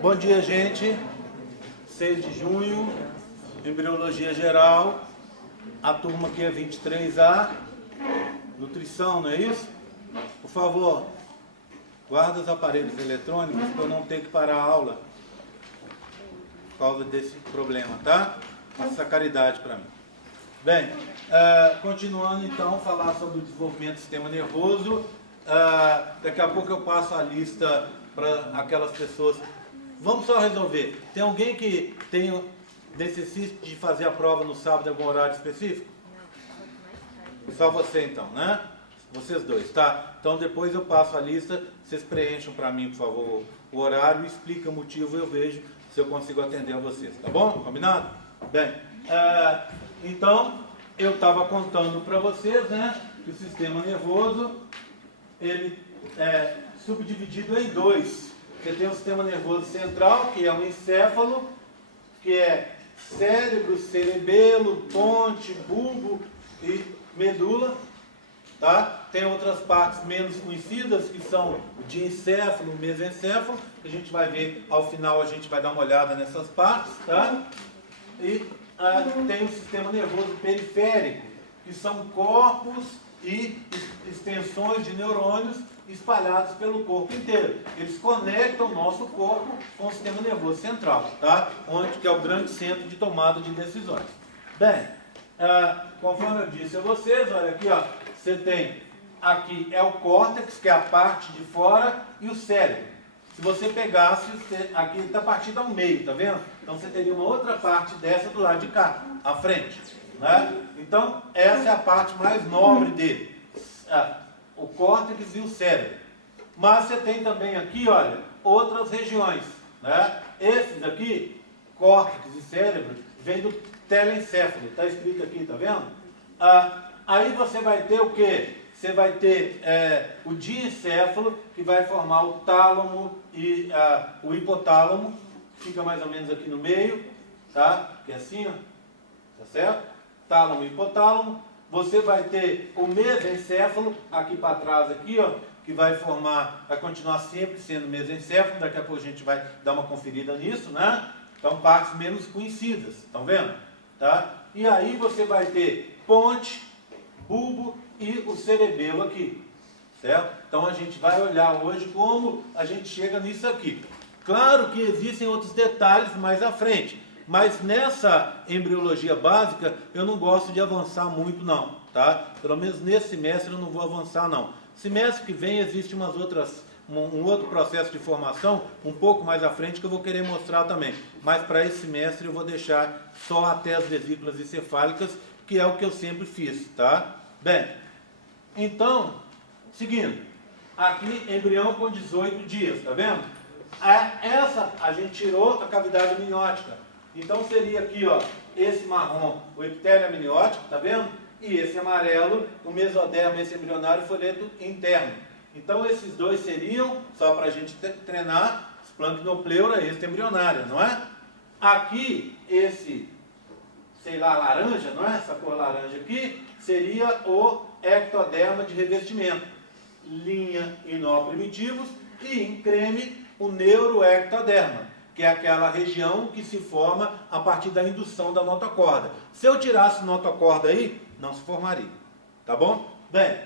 Bom dia, gente. 6 de junho, embriologia geral. A turma aqui é 23A. Nutrição, não é isso? Por favor, guarda os aparelhos eletrônicos para eu não ter que parar a aula por causa desse problema, tá? Faça caridade para mim. Bem, continuando então, falar sobre o desenvolvimento do sistema nervoso. Daqui a pouco eu passo a lista para aquelas pessoas. Vamos só resolver. Tem alguém que necessite de fazer a prova no sábado em algum horário específico? Só você então, né? Vocês dois, tá? Então depois eu passo a lista, vocês preencham para mim, por favor, o horário, explica o motivo e eu vejo se eu consigo atender a vocês, tá bom? Combinado? Bem, então eu estava contando para vocês, né, que o sistema nervoso, ele é subdividido em dois. Você tem o sistema nervoso central, que é o encéfalo, que é cérebro, cerebelo, ponte, bulbo e medula. Tá? Tem outras partes menos conhecidas, que são o diencéfalo, o mesencéfalo, que a gente vai ver ao final, a gente vai dar uma olhada nessas partes. Tá? E tem o sistema nervoso periférico, que são corpos e extensões de neurônios espalhados pelo corpo inteiro. Eles conectam o nosso corpo com o sistema nervoso central, tá? Que é o grande centro de tomada de decisões. Bem, conforme eu disse a vocês, olha aqui, ó, você tem aqui é o córtex, que é a parte de fora, e o cérebro. Se você pegasse, aqui está partido ao meio, tá vendo? Então você teria uma outra parte dessa do lado de cá, à frente. Né? Então, essa é a parte mais nobre dele. O córtex e o cérebro. Mas você tem também aqui, olha, outras regiões. Né? Esses aqui, córtex e cérebro, vem do telencéfalo. Está escrito aqui, tá vendo? Aí você vai ter o quê? Você vai ter o diencéfalo, que vai formar o tálamo e o hipotálamo. Fica mais ou menos aqui no meio, tá? Que é assim, ó. Tá certo? Tálamo e hipotálamo. Você vai ter o mesencéfalo, aqui para trás, aqui, ó, que vai continuar sempre sendo mesencéfalo. Daqui a pouco a gente vai dar uma conferida nisso, né? Então, partes menos conhecidas, estão vendo? Tá? E aí você vai ter ponte, bulbo e o cerebelo aqui, certo? Então, a gente vai olhar hoje como a gente chega nisso aqui. Claro que existem outros detalhes mais à frente. Mas nessa embriologia básica, eu não gosto de avançar muito não, tá? Pelo menos nesse semestre eu não vou avançar não. Semestre que vem existe um outro processo de formação, um pouco mais à frente, que eu vou querer mostrar também. Mas para esse semestre eu vou deixar só até as vesículas encefálicas, que é o que eu sempre fiz, tá? Bem, então, seguindo. Aqui, embrião com 18 dias, tá vendo? A gente tirou a cavidade amniótica. Então seria aqui, ó, esse marrom, o epitélio amniótico, tá vendo? E esse amarelo, o mesoderma, esse embrionário folheto interno. Então esses dois seriam, só para a gente treinar, esplancnopleura e esse embrionário, não é? Aqui, esse, sei lá, laranja, não é? Essa cor laranja aqui, seria o ectoderma de revestimento. Linha e nó primitivos e em creme o neuroectoderma, que é aquela região que se forma a partir da indução da notocorda. Se eu tirasse notocorda aí, não se formaria. Tá bom? Bem,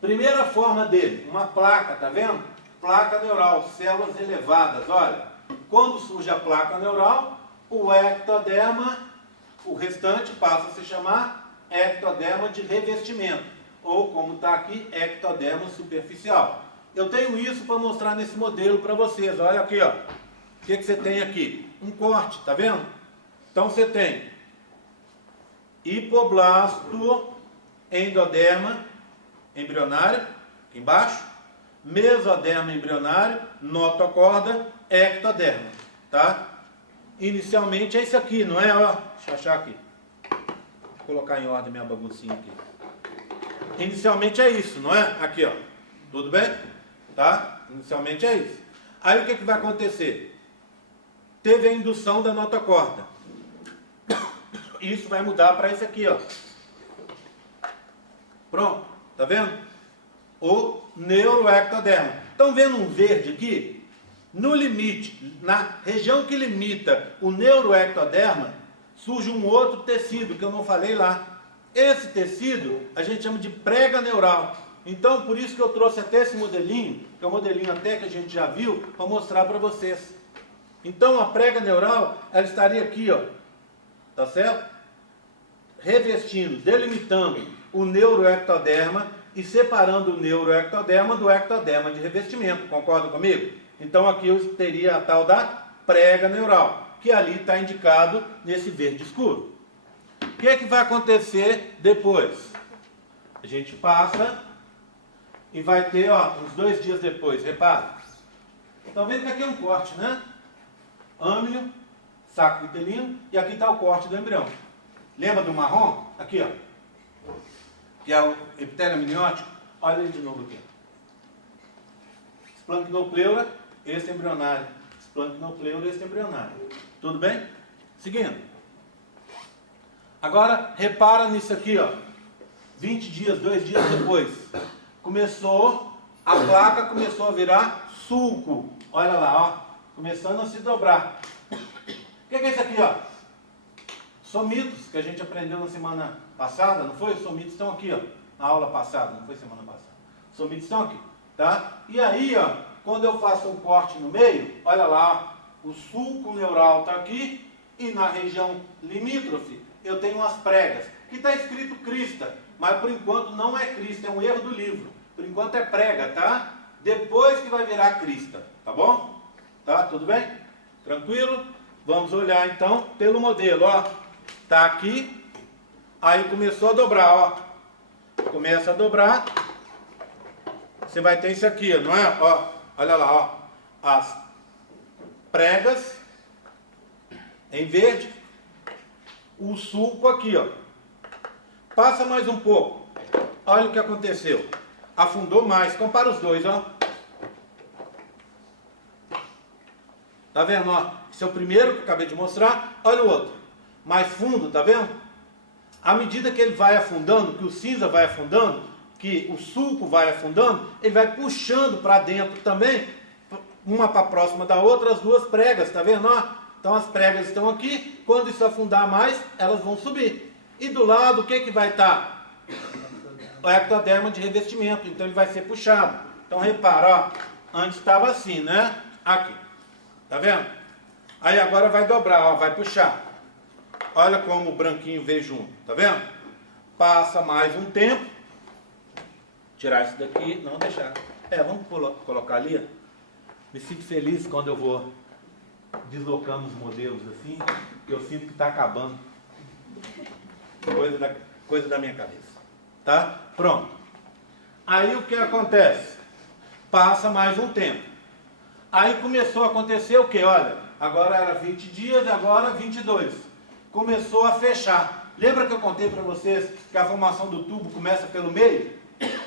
primeira forma dele, uma placa, tá vendo? Placa neural, células elevadas, olha. Quando surge a placa neural, o ectoderma, o restante passa a se chamar ectoderma de revestimento, ou como está aqui, ectoderma superficial. Eu tenho isso para mostrar nesse modelo para vocês, olha aqui, ó. O que você tem aqui? Um corte, tá vendo? Então você tem hipoblasto, endoderma, embrionário, aqui embaixo, mesoderma embrionário, notocorda, ectoderma, tá? Inicialmente é isso aqui, não é? Ó, deixa eu achar aqui. Vou colocar em ordem minha baguncinha aqui. Inicialmente é isso, não é? Aqui, ó. Tudo bem? Tá? Inicialmente é isso. Aí o que vai acontecer? Teve a indução da notocorda. Isso vai mudar para esse aqui, ó. Pronto, tá vendo? O neuroectoderma. Estão vendo um verde aqui? No limite, na região que limita o neuroectoderma, surge um outro tecido que eu não falei lá. Esse tecido a gente chama de prega neural. Então, por isso que eu trouxe até esse modelinho, que é um modelinho até que a gente já viu, para mostrar para vocês. Então, a prega neural, ela estaria aqui, ó, tá certo? Revestindo, delimitando o neuroectoderma e separando o neuroectoderma do ectoderma de revestimento. Concorda comigo? Então, aqui eu teria a tal da prega neural, que ali está indicado nesse verde escuro. O que vai acontecer depois? A gente passa e vai ter, ó, uns 2 dias depois, repara. Estão vendo que aqui é um corte, né? Âmnio, saco vitelino, e aqui está o corte do embrião. Lembra do marrom? Aqui, ó. Que é o epitélio amniótico. Olha ele de novo aqui. Esplanchnopleura, esse embrionário. Esplanchnopleura, esse embrionário. Tudo bem? Seguindo. Agora, repara nisso aqui, ó. 20 dias, 2 dias depois. Começou, a placa começou a virar sulco. Olha lá, ó. Começando a se dobrar. O que é isso aqui, ó? Somitos, que a gente aprendeu na semana passada, não foi? Os somitos estão aqui, ó. Na aula passada, não foi semana passada. Os somitos estão aqui, tá? E aí, ó, quando eu faço um corte no meio, olha lá, ó, o sulco neural está aqui e na região limítrofe eu tenho umas pregas, que está escrito crista, mas por enquanto não é crista, é um erro do livro. Por enquanto é prega, tá? Depois que vai virar crista, tá bom? Tá? Tudo bem? Tranquilo? Vamos olhar então pelo modelo, ó. Tá aqui, aí começou a dobrar, ó. Começa a dobrar. Você vai ter isso aqui, não é? Ó, olha lá, ó. As pregas em verde. O sulco aqui, ó. Passa mais um pouco. Olha o que aconteceu. Afundou mais. Compara os dois, ó. Tá vendo, ó? Esse é o primeiro que eu acabei de mostrar. Olha o outro. Mais fundo, tá vendo? À medida que ele vai afundando, que o cinza vai afundando, que o sulco vai afundando, ele vai puxando para dentro também, uma para próxima da outra, as duas pregas, tá vendo? Ó? Então as pregas estão aqui, quando isso afundar mais, elas vão subir. E do lado, o que vai estar? O ectoderma de revestimento, então ele vai ser puxado. Então repara, ó, antes estava assim, né? Aqui, tá vendo? Aí agora vai dobrar, ó, vai puxar. Olha como o branquinho veio junto, tá vendo? Passa mais um tempo. Tirar isso daqui, não deixar. Vamos colocar ali, ó. Me sinto feliz quando eu vou deslocando os modelos assim, eu sinto que está acabando. Coisa da minha cabeça. Tá? Pronto. Aí o que acontece? Passa mais um tempo. Aí começou a acontecer o que? Olha, agora era 20 dias, agora 22. Começou a fechar. Lembra que eu contei para vocês que a formação do tubo começa pelo meio?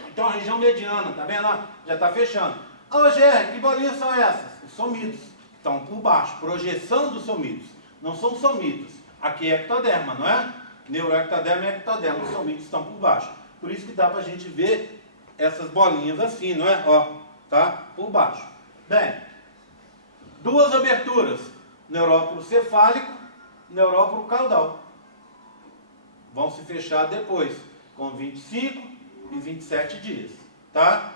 Então a região mediana, tá vendo? Já está fechando. Ô Gé, que bolinhas são essas? Os somitos. Estão por baixo, projeção dos somitos. Não são somitos. Aqui é ectoderma, não é? Neuroectoderma e ectoderma. Os somitos estão por baixo. Por isso que dá para a gente ver essas bolinhas assim, não é? Ó, tá? Por baixo. Bem, duas aberturas. Neuróculo cefálico, neuróculo caudal. Vão se fechar depois, com 25 e 27 dias, tá?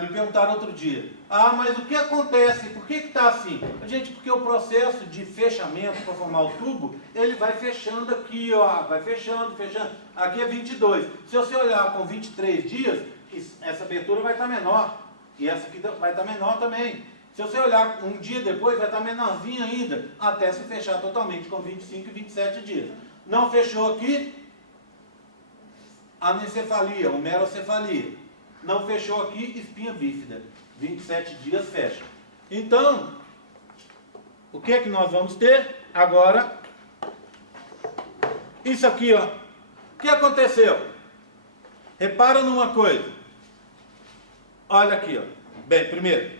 Me perguntaram outro dia, mas o que acontece, por que está assim? Gente, porque o processo de fechamento para formar o tubo, ele vai fechando aqui, ó, vai fechando, fechando, aqui é 22, se você olhar com 23 dias, essa abertura vai estar menor, e essa aqui vai estar menor também. Se você olhar um dia depois, vai estar menorzinho ainda, até se fechar totalmente com 25 e 27 dias. Não fechou aqui, anencefalia, homerocefalia. Não fechou aqui, espinha bífida. 27 dias fecha. Então, o que é que nós vamos ter? Agora, isso aqui, ó. O que aconteceu? Repara numa coisa. Olha aqui, ó. Bem, primeiro,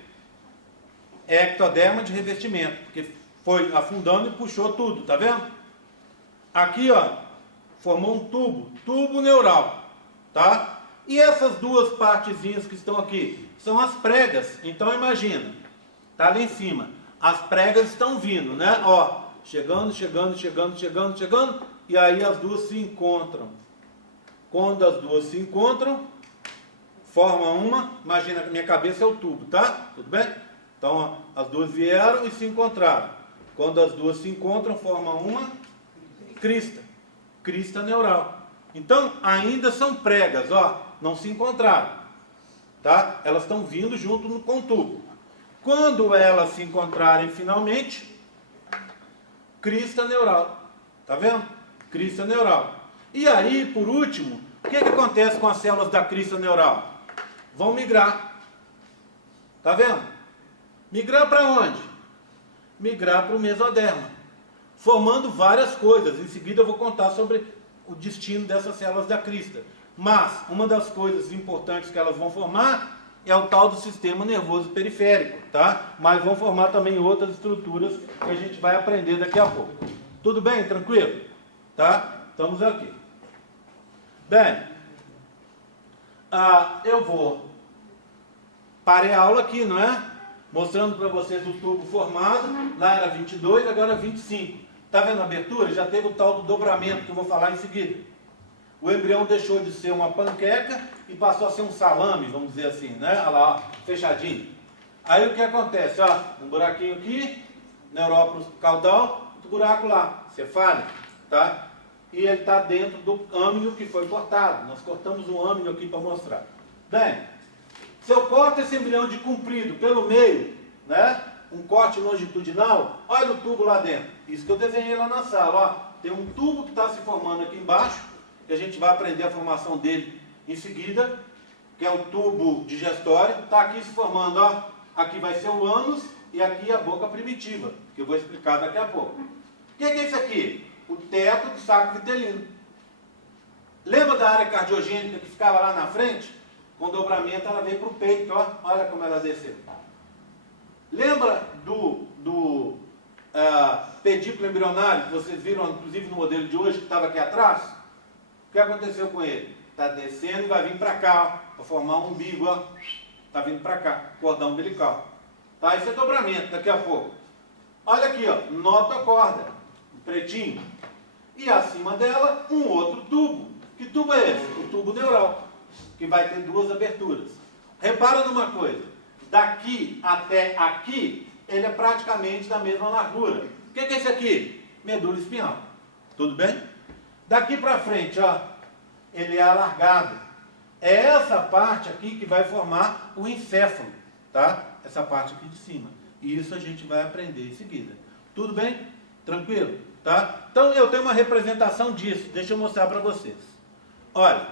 é ectoderma de revestimento, porque foi afundando e puxou tudo, tá vendo? Aqui, ó, formou um tubo neural, tá? E essas duas partezinhas que estão aqui são as pregas. Então imagina, Está ali em cima. As pregas estão vindo, né? Ó, chegando, chegando, chegando, chegando, chegando. E aí as duas se encontram. Quando as duas se encontram, forma uma. Imagina que minha cabeça é o tubo, tá? Tudo bem? Então, ó, as duas vieram e se encontraram. Quando as duas se encontram, forma uma crista. Crista neural. Então, ainda são pregas, ó. Não se encontraram. Tá? Elas estão vindo junto com o tubo. Quando elas se encontrarem finalmente, crista neural. Tá vendo? Crista neural. E aí, por último, o que acontece com as células da crista neural? Vão migrar. Tá vendo? Migrar para onde? Migrar para o mesoderma. Formando várias coisas. Em seguida eu vou contar sobre o destino dessas células da crista. Mas, uma das coisas importantes que elas vão formar é o tal do sistema nervoso periférico, tá? Mas vão formar também outras estruturas que a gente vai aprender daqui a pouco. Tudo bem? Tranquilo? Tá? Estamos aqui. Bem, eu vou parar a aula aqui, não é? Mostrando para vocês o tubo formado. Lá era 22, agora 25. Tá vendo a abertura? Já teve o tal do dobramento que eu vou falar em seguida. O embrião deixou de ser uma panqueca e passou a ser um salame, vamos dizer assim, né? Olha lá, ó, fechadinho. Aí o que acontece? Ó, um buraquinho aqui, neurópolis caudal, outro buraco lá, cefálico, tá? E ele está dentro do âmino que foi cortado. Nós cortamos um âmino aqui para mostrar. Bem, se eu corto esse embrião de comprido pelo meio, né? Um corte longitudinal, olha o tubo lá dentro. Isso que eu desenhei lá na sala, ó. Tem um tubo que está se formando aqui embaixo, que a gente vai aprender a formação dele em seguida, que é o tubo digestório. Está aqui se formando, ó. Aqui vai ser o ânus e aqui a boca primitiva, que eu vou explicar daqui a pouco. O que é isso aqui? O teto do saco vitelino. Lembra da área cardiogênica que ficava lá na frente? Com dobramento ela veio para o peito, ó. Olha como ela desceu. Lembra do pedículo embrionário que vocês viram, inclusive no modelo de hoje, que estava aqui atrás? O que aconteceu com ele? Está descendo e vai vir para cá, para formar um umbigo, ó. Está vindo para cá, cordão umbilical. Tá? Isso é dobramento, daqui a pouco. Olha aqui, ó, notocorda, pretinho. E acima dela, um outro tubo. Que tubo é esse? O tubo neural, que vai ter duas aberturas. Repara numa coisa, daqui até aqui, ele é praticamente da mesma largura. O que é esse aqui? Medula espinhal. Tudo bem? Daqui para frente, ó, ele é alargado. É essa parte aqui que vai formar o encéfalo, tá? Essa parte aqui de cima. E isso a gente vai aprender em seguida. Tudo bem? Tranquilo? Tá? Então eu tenho uma representação disso. Deixa eu mostrar para vocês. Olha,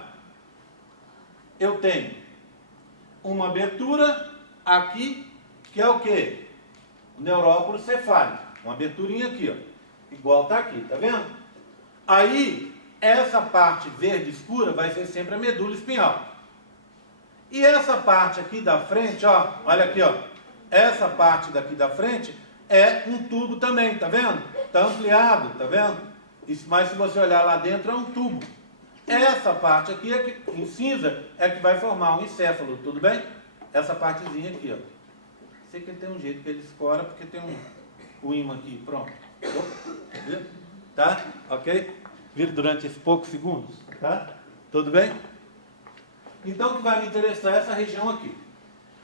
eu tenho uma abertura aqui, que é o quê? O neurópolo cefálico. Uma aberturinha aqui, ó. Igual tá aqui, tá vendo? Aí, essa parte verde escura vai ser sempre a medula espinhal. E essa parte aqui da frente, ó, olha aqui, ó. Essa parte daqui da frente é um tubo também, tá vendo? Tá ampliado, tá vendo? Mas se você olhar lá dentro é um tubo. Essa parte aqui, em cinza, é que vai formar um encéfalo, tudo bem? Essa partezinha aqui, ó. Sei que tem um jeito que ele escora, porque tem um ímã aqui, pronto. Viu? Tá? Ok? Vira durante esses poucos segundos, tá? Tudo bem? Então o que vai me interessar é essa região aqui.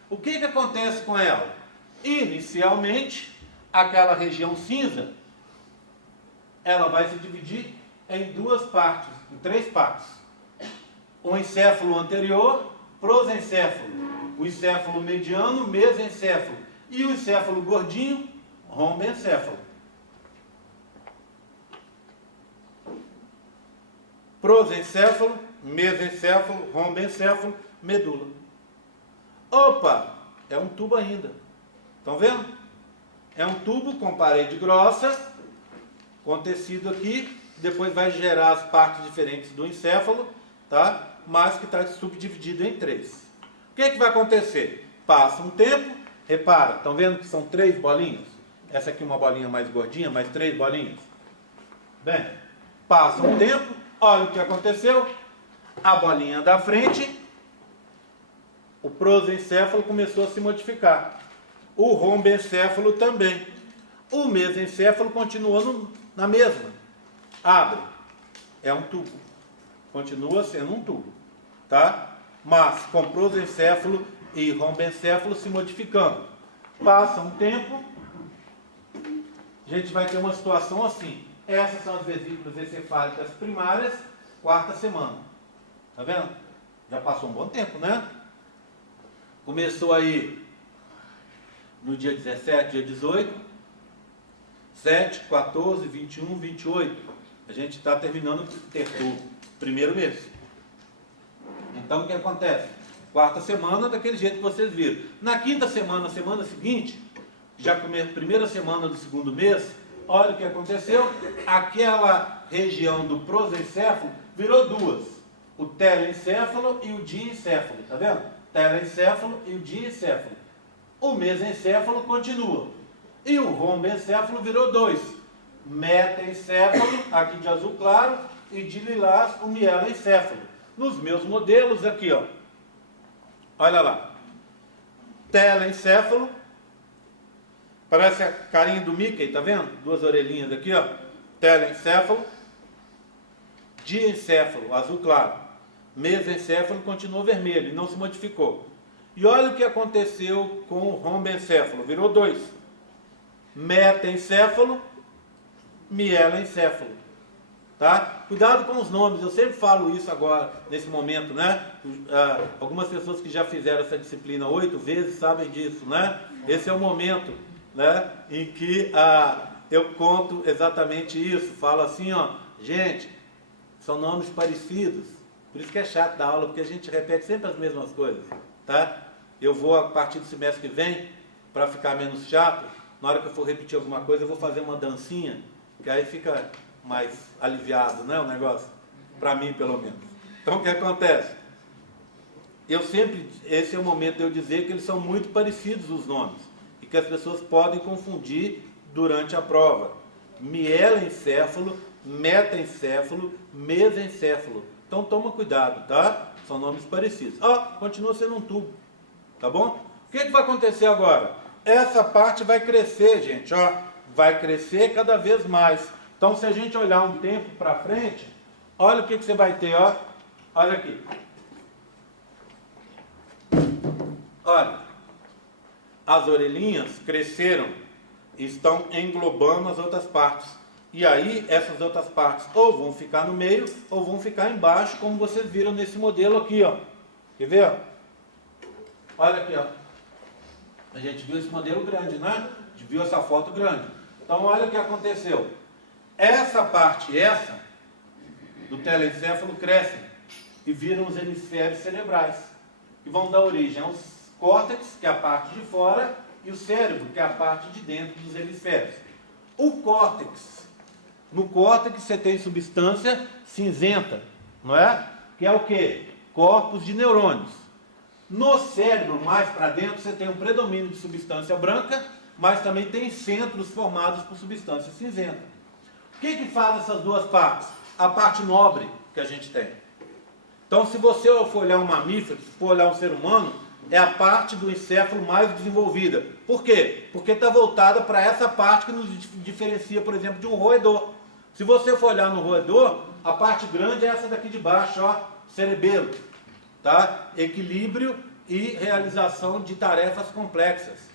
O que acontece com ela? Inicialmente, aquela região cinza, ela vai se dividir em duas partes, em três partes. O encéfalo anterior, prosencéfalo, o encéfalo mediano, mesencéfalo, e o encéfalo gordinho, rombencéfalo. Prosencéfalo, mesencéfalo, rombencéfalo, medula. Opa, é um tubo ainda. Estão vendo? É um tubo com parede grossa, com tecido aqui, depois vai gerar as partes diferentes do encéfalo, tá? Mas que está subdividido em três. O que vai acontecer? Passa um tempo, repara, estão vendo que são três bolinhas? Essa aqui é uma bolinha mais gordinha, mais três bolinhas. Bem, passa um tempo, olha o que aconteceu. A bolinha da frente, o prosencéfalo começou a se modificar. o rombencéfalo também. O mesencéfalo continua na mesma. Abre. É um tubo. Continua sendo um tubo. Tá? Mas com prosencéfalo e rombencéfalo se modificando. Passa um tempo, a gente vai ter uma situação assim. Essas são as vesículas encefálicas primárias, quarta semana. Tá vendo? Já passou um bom tempo, né? Começou aí no dia 17, dia 18, 7, 14, 21, 28. A gente está terminando o primeiro mês. Então o que acontece? Quarta semana, daquele jeito que vocês viram. Na quinta semana, semana seguinte, já primeira semana do segundo mês, olha o que aconteceu. Aquela região do prosencéfalo virou duas. O telencéfalo e o diencéfalo, tá vendo? Telencéfalo e o diencéfalo. O mesencéfalo continua. E o rombencéfalo virou dois. Metencéfalo, aqui de azul claro, e de lilás o mielencéfalo. Nos meus modelos aqui, ó. Olha lá. Telencéfalo. Parece a carinha do Mickey, tá vendo? Duas orelhinhas aqui, ó. Telencéfalo. Diencéfalo, azul claro. Mesencéfalo continuou vermelho e não se modificou. E olha o que aconteceu com o rombencéfalo. Virou dois. Metencéfalo, mielencéfalo. Tá? Cuidado com os nomes, eu sempre falo isso agora, nesse momento, né? Algumas pessoas que já fizeram essa disciplina 8 vezes sabem disso, né? Esse é o momento, né, em que eu conto exatamente isso. Falo assim, ó, gente, são nomes parecidos, por isso que é chato dar aula, porque a gente repete sempre as mesmas coisas, tá? Eu vou, a partir do semestre que vem, para ficar menos chato, na hora que eu for repetir alguma coisa, eu vou fazer uma dancinha, que aí fica mais aliviado, né, o negócio, para mim pelo menos. Então o que acontece? Esse é o momento de eu dizer que eles são muito parecidos os nomes, e que as pessoas podem confundir durante a prova. Mielencéfalo, metencéfalo, mesencéfalo. Então toma cuidado, tá? São nomes parecidos. Ó, continua sendo um tubo, tá bom? O que vai acontecer agora? Essa parte vai crescer, gente, ó. Vai crescer cada vez mais. Então, se a gente olhar um tempo para frente, olha o que você vai ter, ó. Olha aqui. Olha. As orelhinhas cresceram e estão englobando as outras partes. E aí, essas outras partes ou vão ficar no meio, ou vão ficar embaixo, como vocês viram nesse modelo aqui, ó. Quer ver, ó? Olha aqui, ó. A gente viu esse modelo grande, né? A gente viu essa foto grande. Então, olha o que aconteceu. Essa parte, do telencéfalo crescem e viram os hemisférios cerebrais. E vão dar origem aos córtex, que é a parte de fora, e o cérebro, que é a parte de dentro dos hemisférios. O córtex. No córtex você tem substância cinzenta, não é? Que é o quê? Corpos de neurônios. No cérebro, mais para dentro, você tem um predomínio de substância branca, mas também tem centros formados por substância cinzenta. O que faz essas duas partes? A parte nobre que a gente tem. Então, se você for olhar um mamífero, se for olhar um ser humano, é a parte do encéfalo mais desenvolvida. Por quê? Porque está voltada para essa parte que nos diferencia, por exemplo, de um roedor. Se você for olhar no roedor, a parte grande é essa daqui de baixo, ó, cerebelo. Tá? Equilíbrio e realização de tarefas complexas.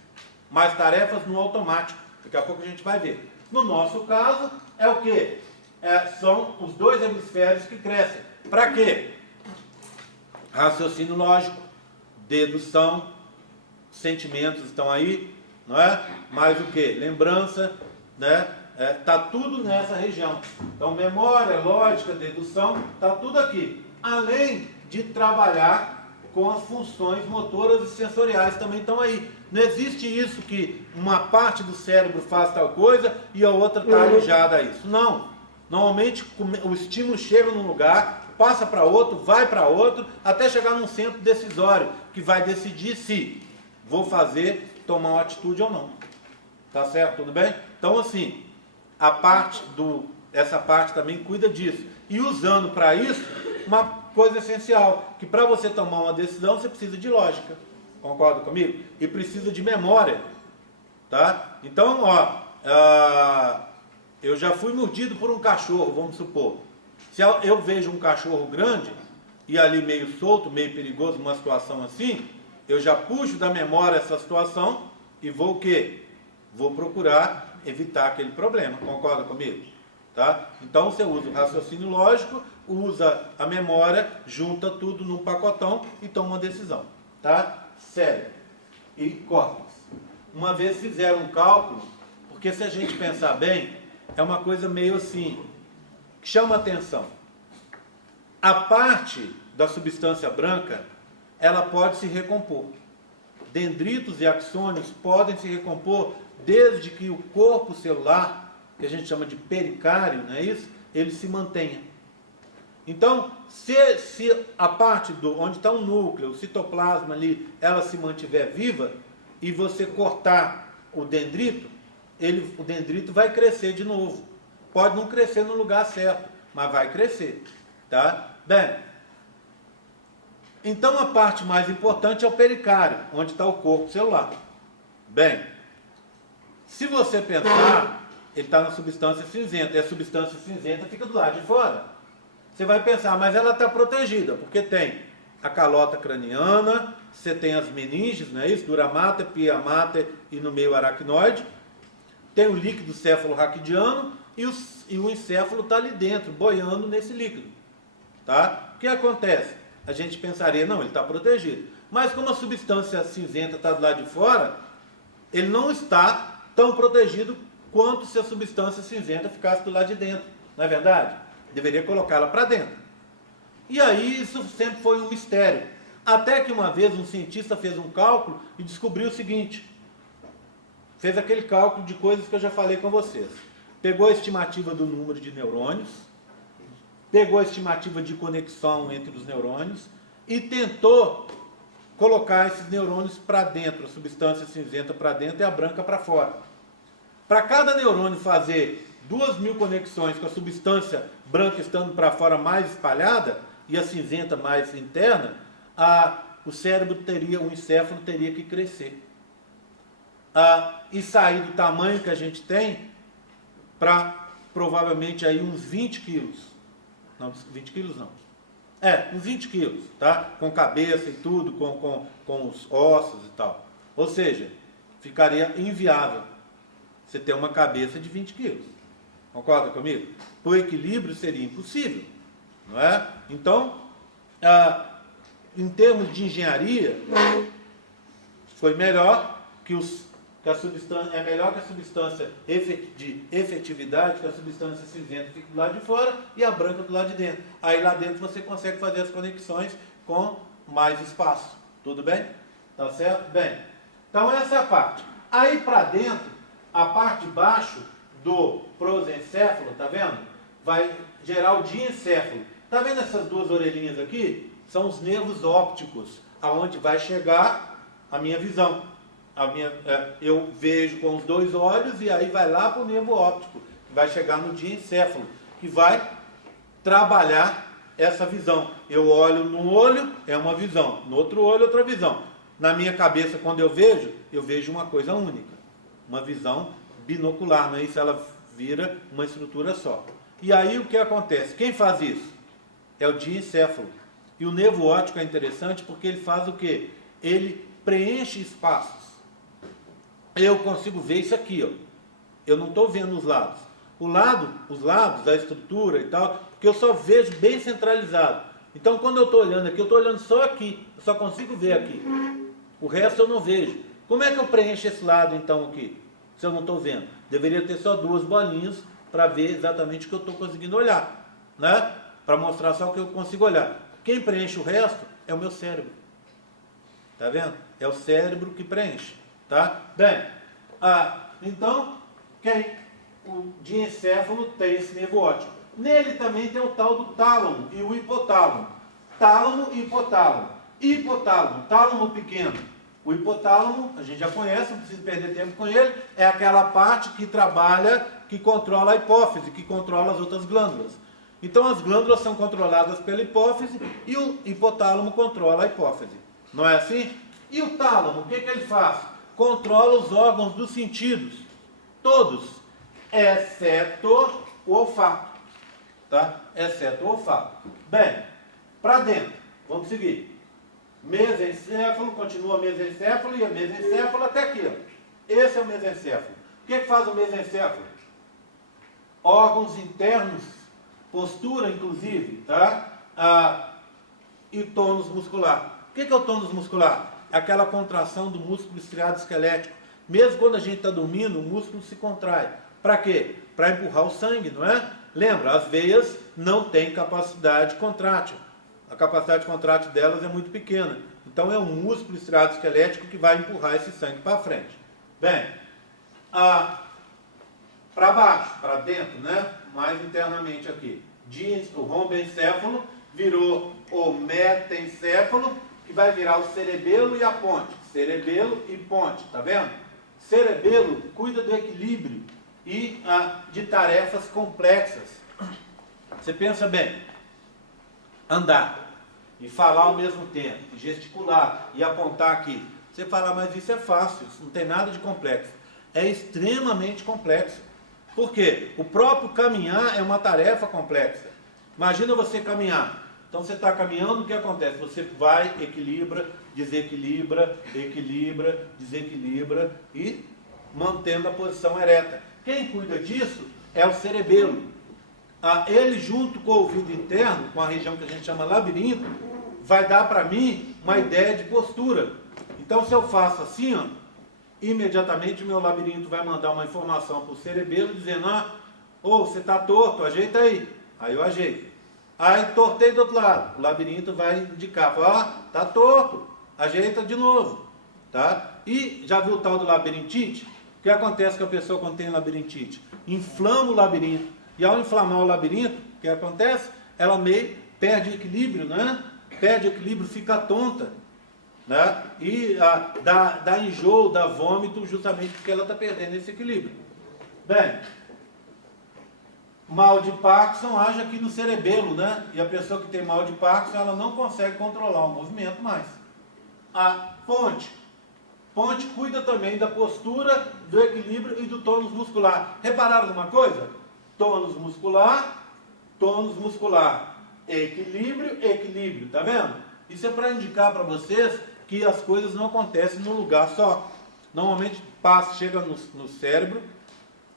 Mas tarefas no automático. Daqui a pouco a gente vai ver. No nosso caso, é o quê? São os dois hemisférios que crescem. Para quê? Raciocínio lógico, dedução, sentimentos estão aí, não é? Mais o quê? Lembrança, né? Tá tudo nessa região. Então, memória, lógica, dedução, tá tudo aqui. Além de trabalhar com as funções motoras e sensoriais também estão aí. Não existe isso que uma parte do cérebro faz tal coisa e a outra está alijada a isso. Não. Normalmente o estímulo chega num lugar, passa para outro, vai para outro, até chegar num centro decisório, que vai decidir se vou tomar uma atitude ou não. Tá certo? Tudo bem? Então, assim, essa parte também cuida disso. E usando para isso uma coisa essencial, que para você tomar uma decisão, você precisa de lógica. Concorda comigo? E precisa de memória. tá? Então, ó, eu já fui mordido por um cachorro, vamos supor. Se eu vejo um cachorro grande e ali meio solto, meio perigoso, numa situação assim, eu já puxo da memória essa situação e vou o quê? Vou procurar evitar aquele problema, concorda comigo? Tá? Então você usa o raciocínio lógico, usa a memória, junta tudo num pacotão e toma uma decisão. Tá? Cérebro e córtex. Uma vez fizeram um cálculo, porque se a gente pensar bem, é uma coisa meio assim, que chama atenção. A parte da substância branca, ela pode se recompor. Dendritos e axônios podem se recompor desde que o corpo celular, que a gente chama de pericário, não é isso? Ele se mantenha. Então, se a parte onde está o núcleo, o citoplasma ali, ela se mantiver viva, e você cortar o dendrito, o dendrito vai crescer de novo. Pode não crescer no lugar certo, mas vai crescer. Tá? Bem, então a parte mais importante é o pericário, onde está o corpo celular. Bem, se você pensar, ele está na substância cinzenta, e a substância cinzenta fica do lado de fora. Você vai pensar, mas ela está protegida, porque tem a calota craniana, você tem as meninges, não é isso? Dura mater, pia mater e no meio aracnoide. Tem o líquido céfalo-raquidiano e o encéfalo está ali dentro, boiando nesse líquido. Tá? O que acontece? A gente pensaria, não, ele está protegido. Mas como a substância cinzenta está do lado de fora, ele não está tão protegido quanto se a substância cinzenta ficasse do lado de dentro. Não é verdade? Deveria colocá-la para dentro. E aí isso sempre foi um mistério. Até que uma vez um cientista fez um cálculo e descobriu o seguinte. Fez aquele cálculo de coisas que eu já falei com vocês. Pegou a estimativa do número de neurônios, pegou a estimativa de conexão entre os neurônios e tentou colocar esses neurônios para dentro, a substância cinzenta para dentro e a branca para fora. Para cada neurônio fazer 2.000 conexões com a substância branca estando para fora mais espalhada e a cinzenta mais interna, o cérebro teria, o encéfalo teria que crescer. E sair do tamanho que a gente tem para provavelmente aí uns 20 quilos. Não, 20 quilos não. Uns 20 quilos, tá? Com cabeça e tudo, com os ossos e tal. Ou seja, ficaria inviável você ter uma cabeça de 20 quilos. Concorda comigo? Por equilíbrio seria impossível, não é? Então, em termos de engenharia, foi melhor que a substância, é melhor que a substância de efetividade, que a substância cinzenta fique do lado de fora e a branca do lado de dentro. Aí lá dentro você consegue fazer as conexões com mais espaço. Tudo bem? Tá certo? Bem, então essa é a parte. Aí para dentro, a parte de baixo do prosencéfalo, tá vendo? Vai gerar o diencéfalo. Tá vendo essas duas orelhinhas aqui? São os nervos ópticos, aonde vai chegar a minha visão. Eu vejo com os dois olhos e aí vai lá para o nervo óptico, que vai chegar no diencéfalo, que vai trabalhar essa visão. Eu olho no olho, é uma visão, no outro olho, outra visão. Na minha cabeça, quando eu vejo uma coisa única, uma visão binocular, não é isso? Ela vira uma estrutura só. E aí o que acontece? Quem faz isso? É o diencéfalo. E o nervo óptico é interessante porque ele faz o quê? Ele preenche espaços. Eu consigo ver isso aqui, ó. Eu não estou vendo os lados. Os lados, a estrutura e tal, porque eu só vejo bem centralizado. Então, quando eu estou olhando aqui, eu estou olhando só aqui. Eu só consigo ver aqui. O resto eu não vejo. Como é que eu preencho esse lado, então, aqui? Se eu não estou vendo? Deveria ter só duas bolinhas para ver exatamente o que eu estou conseguindo olhar, né? Para mostrar só o que eu consigo olhar. Quem preenche o resto é o meu cérebro. Tá vendo? É o cérebro que preenche. Tá? Bem, então, o diencéfalo tem esse nervo óptico. Nele também tem o tal do tálamo e o hipotálamo. Tálamo e hipotálamo. Hipotálamo, tálamo pequeno. O hipotálamo, a gente já conhece, não precisa perder tempo com ele, é aquela parte que trabalha, que controla a hipófise, que controla as outras glândulas. Então as glândulas são controladas pela hipófise e o hipotálamo controla a hipófise. Não é assim? E o tálamo, o que ele faz? controla os órgãos dos sentidos, todos, exceto o olfato, tá? Exceto o olfato. Bem, para dentro, vamos seguir. Mesencéfalo, continua mesencéfalo e a mesencéfalo até aqui, ó. Esse é o mesencéfalo. O que faz o mesencéfalo? Órgãos internos, postura inclusive, tá? E tônus muscular. O que é o tônus muscular? Aquela contração do músculo estriado esquelético. Mesmo quando a gente está dormindo, o músculo se contrai. Para quê? Para empurrar o sangue, não é? Lembra, as veias não têm capacidade contrátil. A capacidade contrátil delas é muito pequena. Então é um músculo estriado esquelético que vai empurrar esse sangue para frente. Bem, para baixo, para dentro, né? Mais internamente aqui. O rombencéfalo virou o metencéfalo, que vai virar o cerebelo e a ponte. Cerebelo e ponte, tá vendo? Cerebelo cuida do equilíbrio e de tarefas complexas. Você pensa bem, andar e falar ao mesmo tempo, gesticular e apontar aqui. Você fala, mas isso é fácil, isso não tem nada de complexo. É extremamente complexo. Por quê? O próprio caminhar é uma tarefa complexa. Imagina você caminhar. Então você está caminhando, o que acontece? Você vai, equilibra, desequilibra, equilibra, desequilibra e mantendo a posição ereta. Quem cuida disso é o cerebelo. Ele junto com o ouvido interno, com a região que a gente chama labirinto, vai dar para mim uma ideia de postura. Então se eu faço assim, ó, imediatamente o meu labirinto vai mandar uma informação para o cerebelo dizendo, você está torto, ajeita aí. Aí eu ajeito. Aí tortei do outro lado, o labirinto vai indicar, está torto, ajeita de novo. Tá? E já viu o tal do labirintite? O que acontece com a pessoa quando tem labirintite? Inflama o labirinto. E ao inflamar o labirinto, o que acontece? Ela meio perde o equilíbrio, né? Perde o equilíbrio, fica tonta. Né? E dá enjoo, dá vômito, justamente porque ela está perdendo esse equilíbrio. Bem, mal de Parkinson age aqui no cerebelo, né? E a pessoa que tem mal de Parkinson, ela não consegue controlar o movimento mais. A ponte. Ponte cuida também da postura, do equilíbrio e do tônus muscular. Repararam numa coisa? Tônus muscular, equilíbrio, equilíbrio. Tá vendo? Isso é para indicar para vocês que as coisas não acontecem num lugar só. Normalmente chega no cérebro,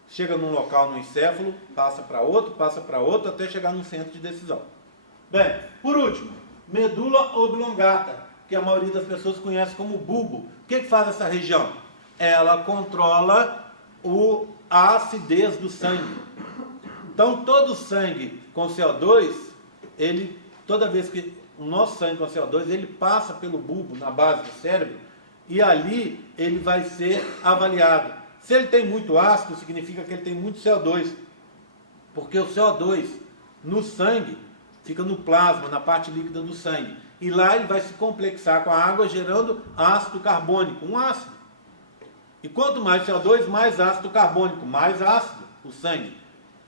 chega num local no encéfalo, passa para outro, até chegar no centro de decisão. Bem, por último, medula oblongata, que a maioria das pessoas conhece como bulbo. O que faz essa região? Ela controla a acidez do sangue. Então, todo sangue com CO2, toda vez que o nosso sangue com CO2, ele passa pelo bulbo, na base do cérebro, e ali ele vai ser avaliado. Se ele tem muito ácido, significa que ele tem muito CO2, porque o CO2 no sangue fica no plasma, na parte líquida do sangue, e lá ele vai se complexar com a água, gerando ácido carbônico, um ácido. E quanto mais CO2, mais ácido carbônico, mais ácido o sangue.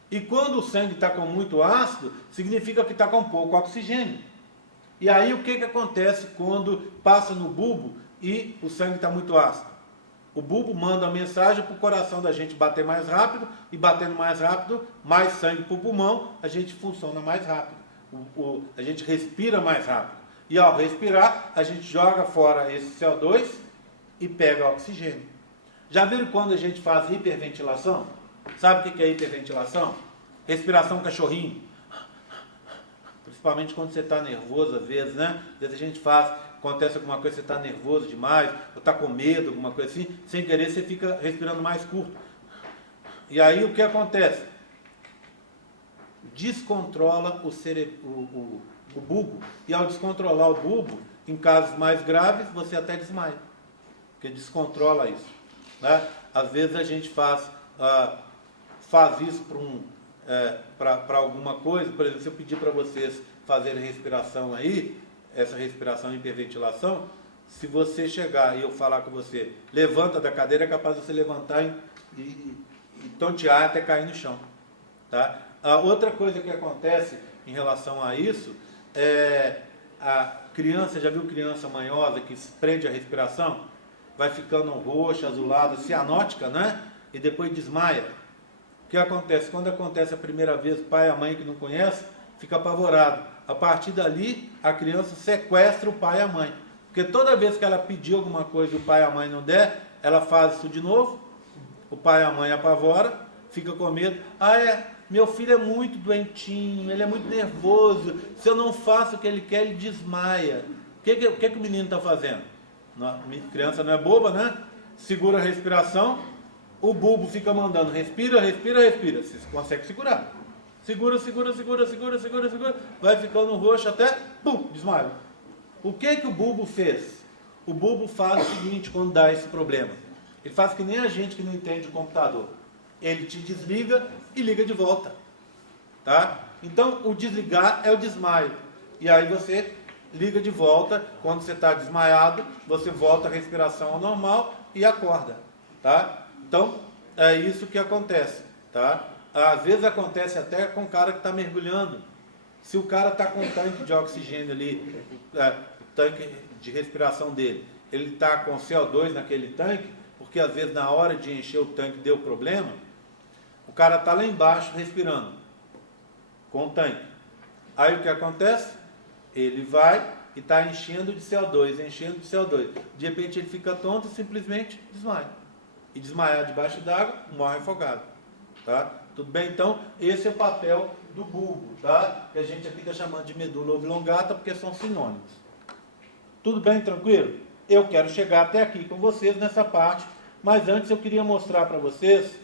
E quando o sangue está com muito ácido, significa que está com pouco oxigênio. E aí o que acontece quando passa no bulbo e o sangue está muito ácido? O bulbo manda a mensagem para o coração da gente bater mais rápido, e batendo mais rápido, mais sangue para o pulmão, a gente funciona mais rápido. A gente respira mais rápido. E ao respirar, a gente joga fora esse CO2 e pega oxigênio. Já viram quando a gente faz hiperventilação? Sabe o que é hiperventilação? Respiração cachorrinho. Principalmente quando você está nervoso, às vezes, né? Às vezes a gente acontece alguma coisa, você está nervoso demais, ou está com medo, alguma coisa assim, sem querer você fica respirando mais curto. E aí o que acontece? Descontrola o bulbo. E ao descontrolar o bulbo, em casos mais graves, você até desmaia. Porque descontrola isso. Né? Às vezes a gente faz isso para alguma coisa. Por exemplo, se eu pedir para vocês fazerem respiração aí, essa respiração de hiperventilação, se você chegar e eu falar com você, levanta da cadeira, é capaz de você levantar e tontear até cair no chão. Tá? A outra coisa que acontece em relação a isso é a criança, já viu criança manhosa que prende a respiração? vai ficando roxa, azulada, cianótica, né? E depois desmaia. O que acontece? Quando acontece a primeira vez, o pai e a mãe que não conhece, fica apavorado. A partir dali, a criança sequestra o pai e a mãe. Porque toda vez que ela pedir alguma coisa e o pai e a mãe não der, ela faz isso de novo, o pai e a mãe apavora, fica com medo. Meu filho é muito doentinho, ele é muito nervoso, se eu não faço o que ele quer, ele desmaia. O que o menino está fazendo? A criança não é boba, né? Segura a respiração, o bulbo fica mandando, respira, respira, respira. Você consegue segurar. Segura, segura, segura, segura, segura, segura, vai ficando roxo até, pum, desmaia. O que o bulbo fez? O bulbo faz o seguinte quando dá esse problema. Ele faz que nem a gente que não entende o computador. Ele te desliga e liga de volta. Tá? Então, o desligar é o desmaio. E aí você liga de volta. Quando você está desmaiado, você volta a respiração ao normal e acorda. Tá? Então, é isso que acontece. Tá? Às vezes acontece até com o cara que está mergulhando. Se o cara está com um tanque de oxigênio ali, o tanque de respiração dele, ele está com CO2 naquele tanque, porque às vezes na hora de encher o tanque deu problema, o cara está lá embaixo respirando com o tanque. Aí o que acontece? Ele vai e está enchendo de CO2, enchendo de CO2. De repente ele fica tonto e simplesmente desmaia. E desmaiar debaixo d'água, morre afogado. Tá? Tudo bem? Então, esse é o papel do bulbo, tá? Que a gente aqui está chamando de medula oblongata, porque são sinônimos. Tudo bem? Tranquilo? Eu quero chegar até aqui com vocês nessa parte, mas antes eu queria mostrar para vocês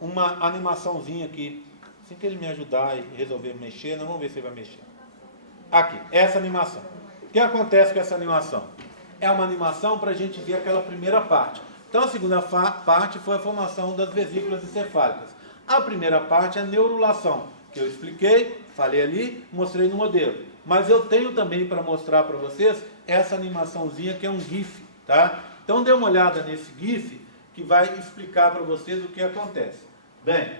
uma animaçãozinha aqui. Assim que ele me ajudar e resolver mexer, nós vamos ver se ele vai mexer. Aqui, essa animação. O que acontece com essa animação? É uma animação para a gente ver aquela primeira parte. Então a segunda parte foi a formação das vesículas encefálicas. A primeira parte é a neurulação, que eu expliquei, falei ali, mostrei no modelo. Mas eu tenho também para mostrar para vocês essa animaçãozinha que é um GIF, tá? Então dê uma olhada nesse GIF que vai explicar para vocês o que acontece. Bem,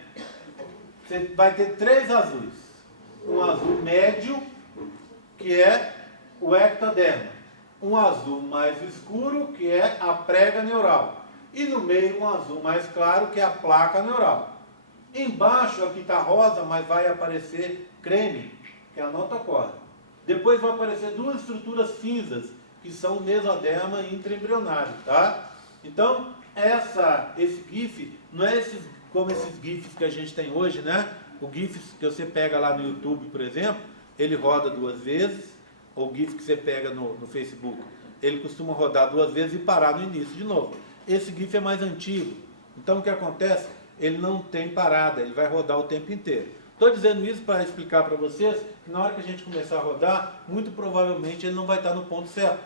você vai ter três azuis. Um azul médio, que é o ectoderma. Um azul mais escuro, que é a prega neural. E no meio um azul mais claro, que é a placa neural. Embaixo aqui está rosa, mas vai aparecer creme, que é a notocorda. Depois vão aparecer duas estruturas cinzas, que são o mesoderma e intraembrionário, tá? Então, esse GIF, não é como esses GIFs que a gente tem hoje, né? O GIF que você pega lá no YouTube, por exemplo, ele roda 2 vezes, ou o GIF que você pega no Facebook, ele costuma rodar 2 vezes e parar no início de novo. Esse GIF é mais antigo. Então, o que acontece? Ele não tem parada, ele vai rodar o tempo inteiro. Estou dizendo isso para explicar para vocês que na hora que a gente começar a rodar, muito provavelmente ele não vai estar no ponto certo.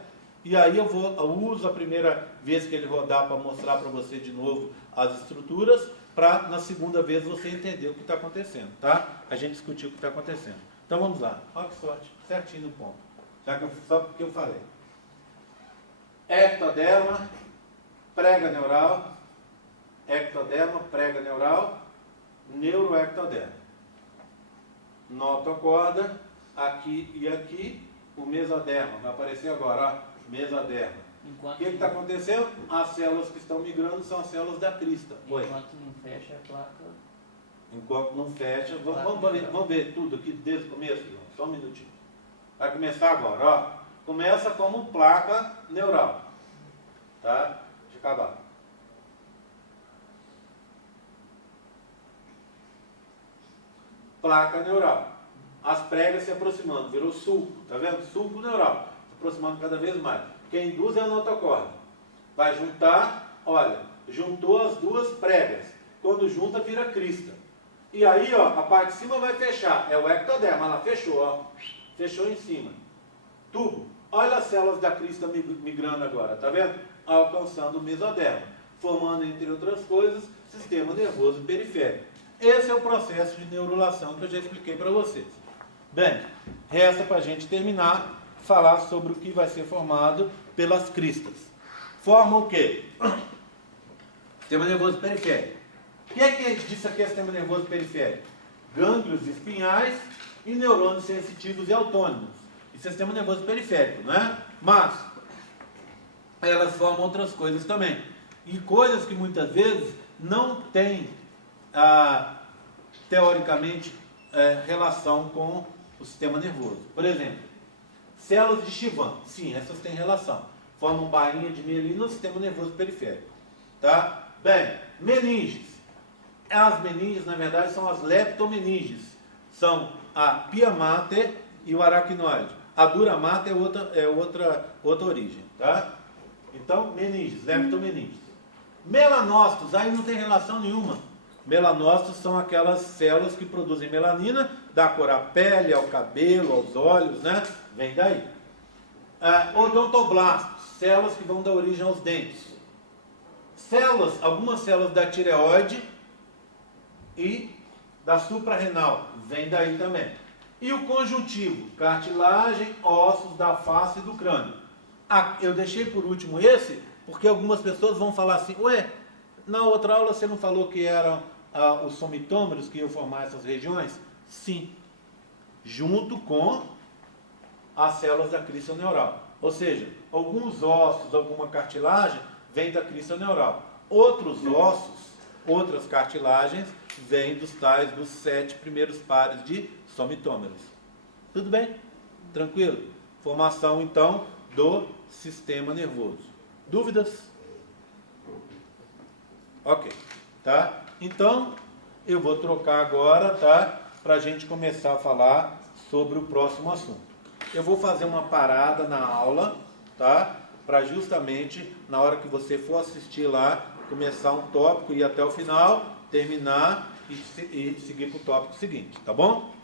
E aí eu uso a primeira vez que ele rodar para mostrar para você de novo as estruturas, para na segunda vez você entender o que está acontecendo, tá? A gente discutiu o que está acontecendo. Então vamos lá. Olha que sorte, certinho no ponto. Só porque eu falei. Ectoderma, prega neural, ectoderma, prega neural, neuroectoderma. Notocorda, aqui e aqui, o mesoderma. Vai aparecer agora, ó, mesoderma. O que está acontecendo? As células que estão migrando são as células da crista. Enquanto não fecha a placa. Enquanto não fecha, vamos ver tudo aqui desde o começo, só um minutinho. Vai começar agora, ó. Começa como placa neural. Tá? Deixa eu acabar. Placa neural. As pregas se aproximando, virou sulco, tá vendo? Sulco neural, se aproximando cada vez mais. Quem induz é a notocorda. Vai juntar, olha, juntou as duas pregas. Quando junta, vira crista. E aí, ó, a parte de cima vai fechar. É o ectoderma, ela fechou, ó. Fechou em cima. Tubo. Olha as células da crista migrando agora, tá vendo? Alcançando o mesoderma. Formando, entre outras coisas, sistema nervoso periférico. Esse é o processo de neurulação que eu já expliquei para vocês. Bem, resta para a gente terminar, falar sobre o que vai ser formado pelas cristas. Forma o quê? Sistema nervoso periférico. O que é que disso aqui é sistema nervoso periférico? Gânglios espinhais e neurônios sensitivos e autônomos. Isso é sistema nervoso periférico, né? Mas, elas formam outras coisas também. E coisas que muitas vezes não têm, teoricamente, relação com o sistema nervoso. Por exemplo, células de Schwann, sim, essas têm relação. Formam bainha de mielina no sistema nervoso periférico. Tá? Bem, meninges. As meninges, na verdade, são as leptomeninges. São a pia mater e o aracnoide. A dura mater é outra origem. Tá? Então, meninges, leptomeninges. Melanócitos, aí não tem relação nenhuma. Melanócitos são aquelas células que produzem melanina, dá cor à pele, ao cabelo, aos olhos, né? Vem daí. Odontoblastos, células que vão dar origem aos dentes. Células, algumas células da tireoide e da suprarrenal, vem daí também. E o conjuntivo, cartilagem, ossos da face e do crânio. Eu deixei por último esse, porque algumas pessoas vão falar assim, ué, na outra aula você não falou que eram os somitômeros que iam formar essas regiões? Sim, junto com as células da crista neural. Ou seja, alguns ossos, alguma cartilagem, vem da crista neural. Outros ossos, outras cartilagens, vêm dos 7 primeiros pares de somitômeros. Tudo bem? Tranquilo? Formação, então, do sistema nervoso. Dúvidas? Ok. Tá? Então, eu vou trocar agora, tá? Para a gente começar a falar sobre o próximo assunto. Eu vou fazer uma parada na aula, tá? Para justamente, na hora que você for assistir lá, começar um tópico, ir até o final, terminar e seguir para o tópico seguinte, tá bom?